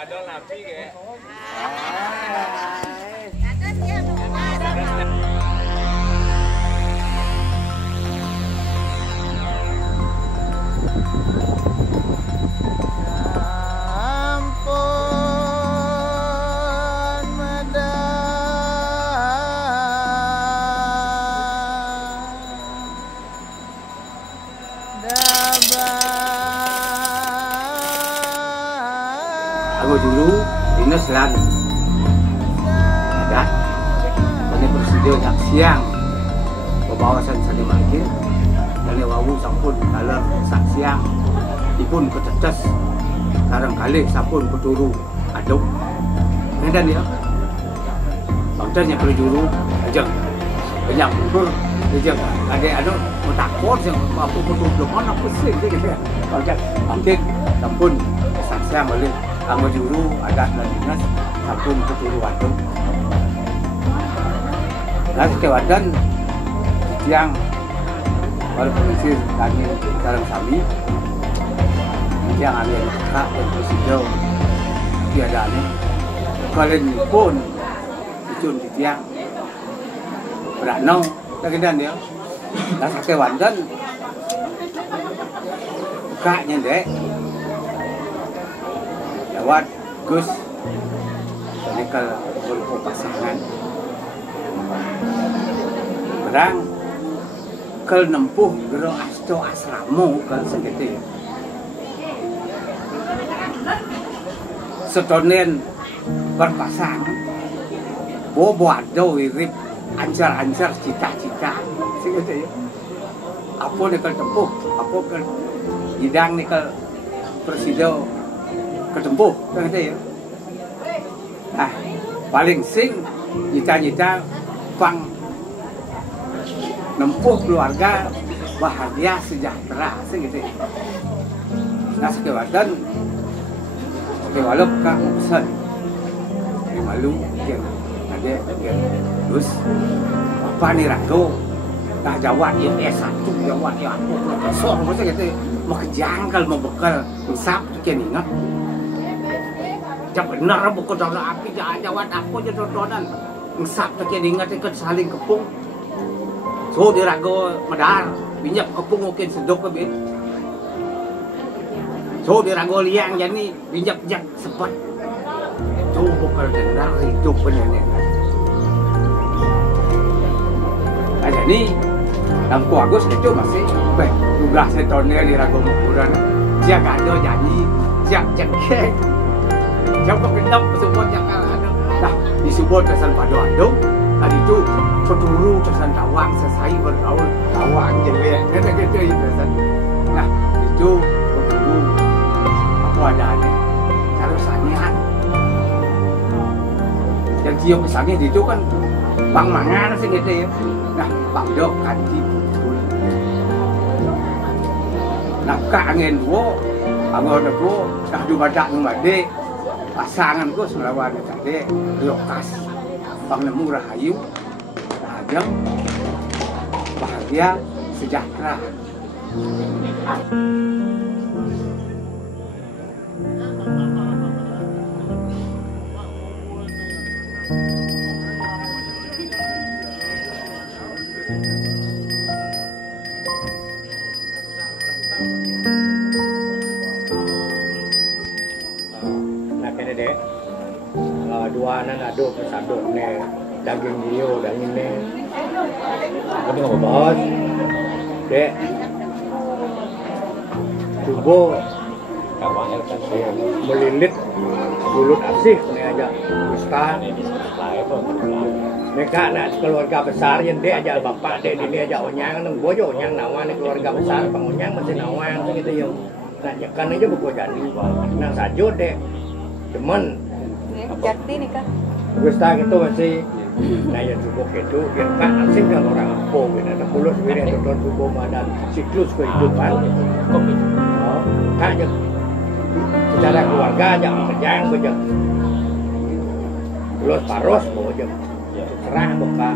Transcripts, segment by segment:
Ada napi ke? Ada dia Aku dulu dinas lan ada kami bersedia jak siang pembawasan sani markir dan wawu sampun dalam sak siang dipun ketetes sareng kali sampun peturu aduk ngedan ya bangtanya pelujuru ajeng banyak ukur ajeng ada anu takut yang apa peturu belum ana pesing gitu ya bangkin sampun sak siang balik Kamu juru ada dinas sampun peturu aduk. Lalu kewadan siang baru polisi kami sareng sami yang ambil kak dan presidio tiada ane kalian pun icun di tiang beranau kemudian dia lalu kewadan kaknya dek lewat Gus menikal berupa pasangan berang kel nempuh gero asto asramo kel segitu setonen berpasang bobo ado wirip ancar-ancar cita-cita segitu ya apa nikel tempuh apa kel hidang nikel presidio ketempuh kan gitu ya. Nah, paling sing nyita-nyita pang nempuh keluarga bahagia sejahtera segitu. Nah, sekewadan sekewaluk kang pesan dari malu kian ada kian terus apa nih rago tak jawab yang S1 jawab yang aku profesor macam gitu mau kejangkal mau bekal usap kian ingat Jangan benar bukan dalam api jawab aku je tontonan ngesap tak ingat ikut saling kepung so dirago medar minyak kepung mungkin sedok ke bin so dirago liang jadi minyak jak sepat so bukan benar itu penyanyi nah jadi lampu Agus itu masih tugas setonnya dirago mukuran siap ada janji siap cekek Jauh kenap support yang ada. Nah, di support kesan pada adung. Tadi itu peturu kesan tawang selesai bergaul tawang jelek. Gitu kesan. Nah, itu peturu apa adanya. Cara sanian. Yang dia pesannya itu kan bang mangan sih gitu ya. Nah, bang dok kanji betul. Nah, kak angin dua, angin dua, dah dua badak numade. Pasanganku selawan tadi Yokas Pangnemu Rahayu Rahayu bahagia sejahtera Dek, dua anak aduk kesaduk nih daging hiu daging ini, aku tengok bos, dek, tubuh, melilit mulut asih nih aja, ustaz, mereka nak keluarga besar yang dek aja bapak dek ini aja onyang, neng bojo onyang nawan keluarga besar, pengonyang masih nawan gitu ya, nak nyekan aja buku jadi, nang sajo dek. Teman jati nih kak Gusta itu masih nah yang cukup itu yang kan asing dengan orang apa gitu ada pulau sendiri yang tubuh ada siklus kehidupan kan secara keluarga aja kerjaan saja los paros bawa aja serah buka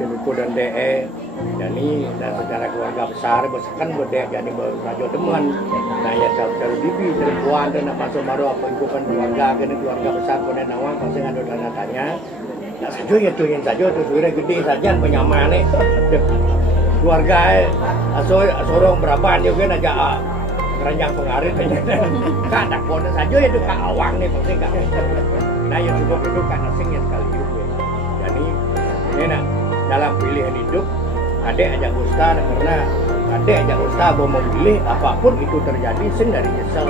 kemudian DE Jadi dan secara keluarga besar besakan bedek jadi berajo teman. Nah ya cara bibi dari kuan dan apa semaro apa ikupan keluarga kena keluarga besar kena nawang pasti ada tanda tanya. Nah saja ya tuh yang saja tuh sudah gede saja penyamaan nih. Keluarga sorong berapa dia kan aja keranjang pengarit aja. Kan tak pun saja ya tuh awang nih pasti kan. Nah yang cukup itu kan asing yang sekali juga. Jadi ini nak dalam pilihan hidup adek ajak Gusta karena adek ajak Gusta mau memilih apapun itu terjadi sing dari nyesel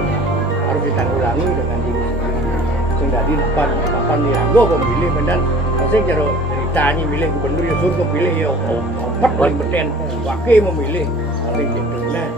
harus ditanggulangi dengan diri sendiri sing dari papan niago memilih dan pasti cara ceritanya milih gubernur ya suruh pilih ya opat paling beten wakil memilih paling gitu nah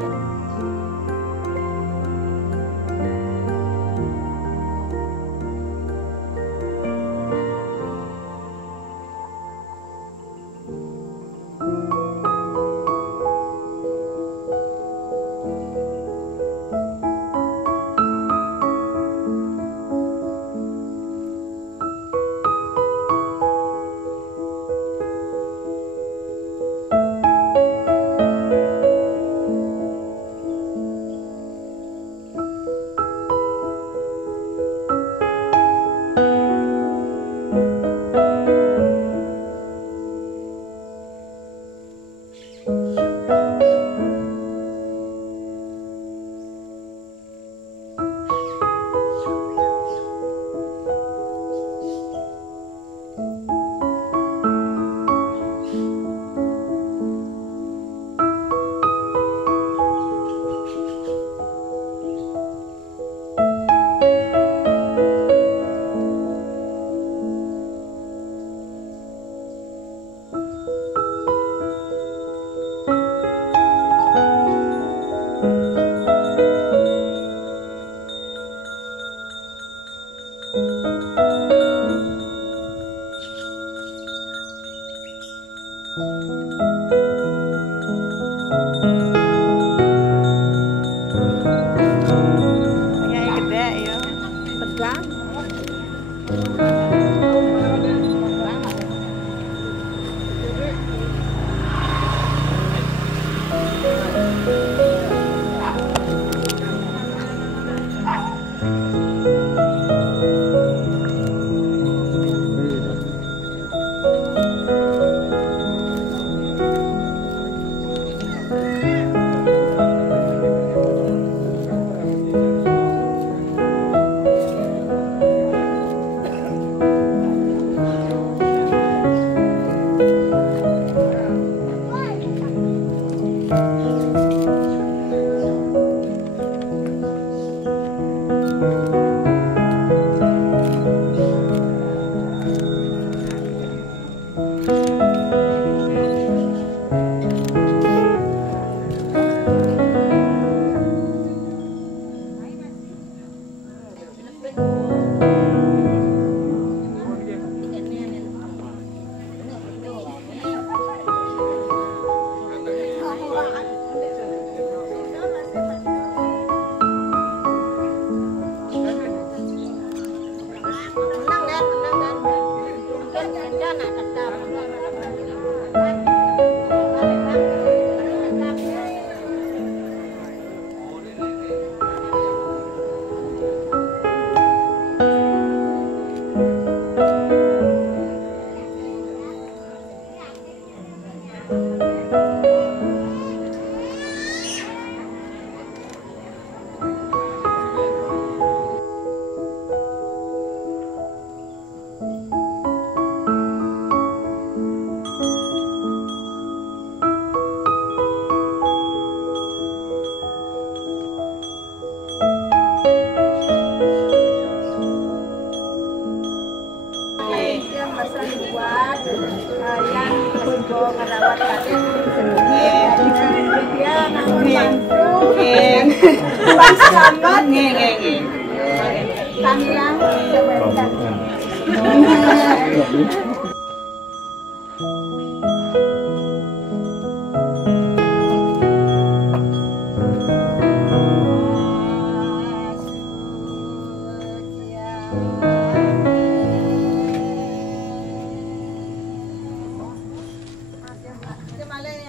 Malay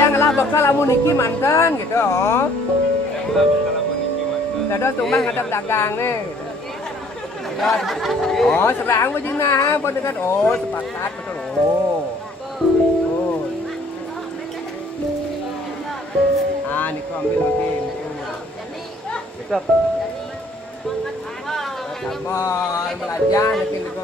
Janganlah bekal amun niki manten gitu. Oh. Dados tumah ngadep dagang nih. Oh, serang jeung nah, pun dekat. Oh, sepakat betul. Oh. Oh. Ah, niku ambil lagi. Cakep. Sabar belajar nanti niku.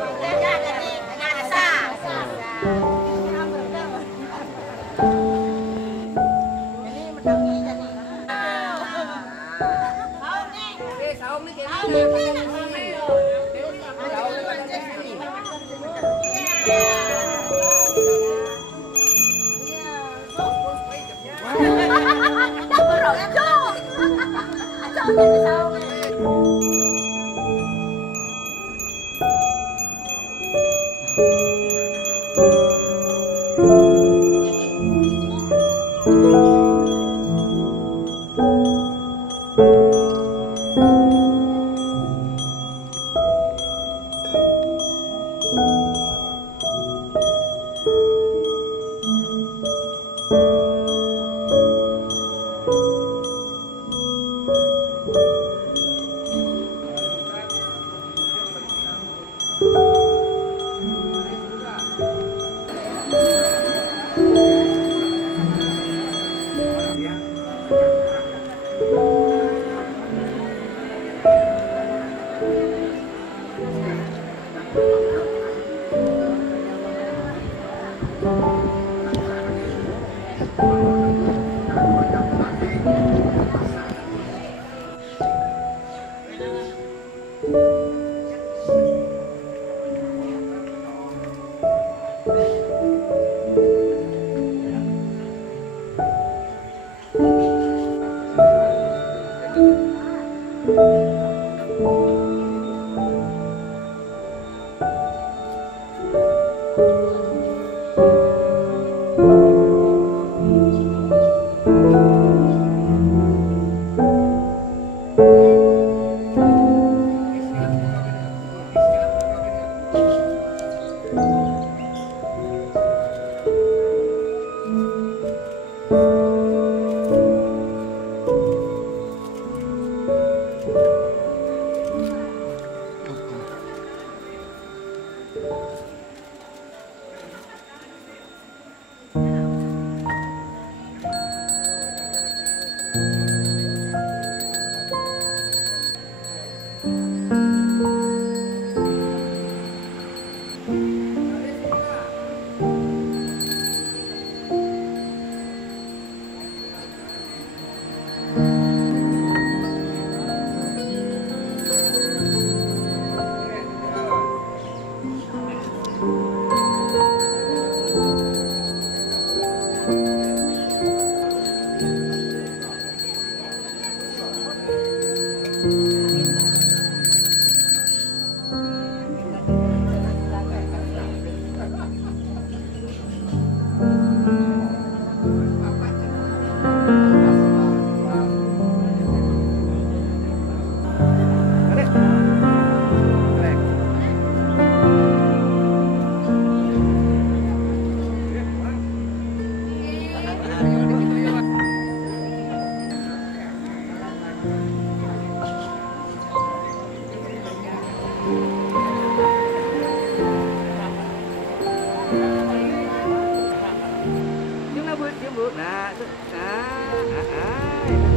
cium Bu. Nah, nah,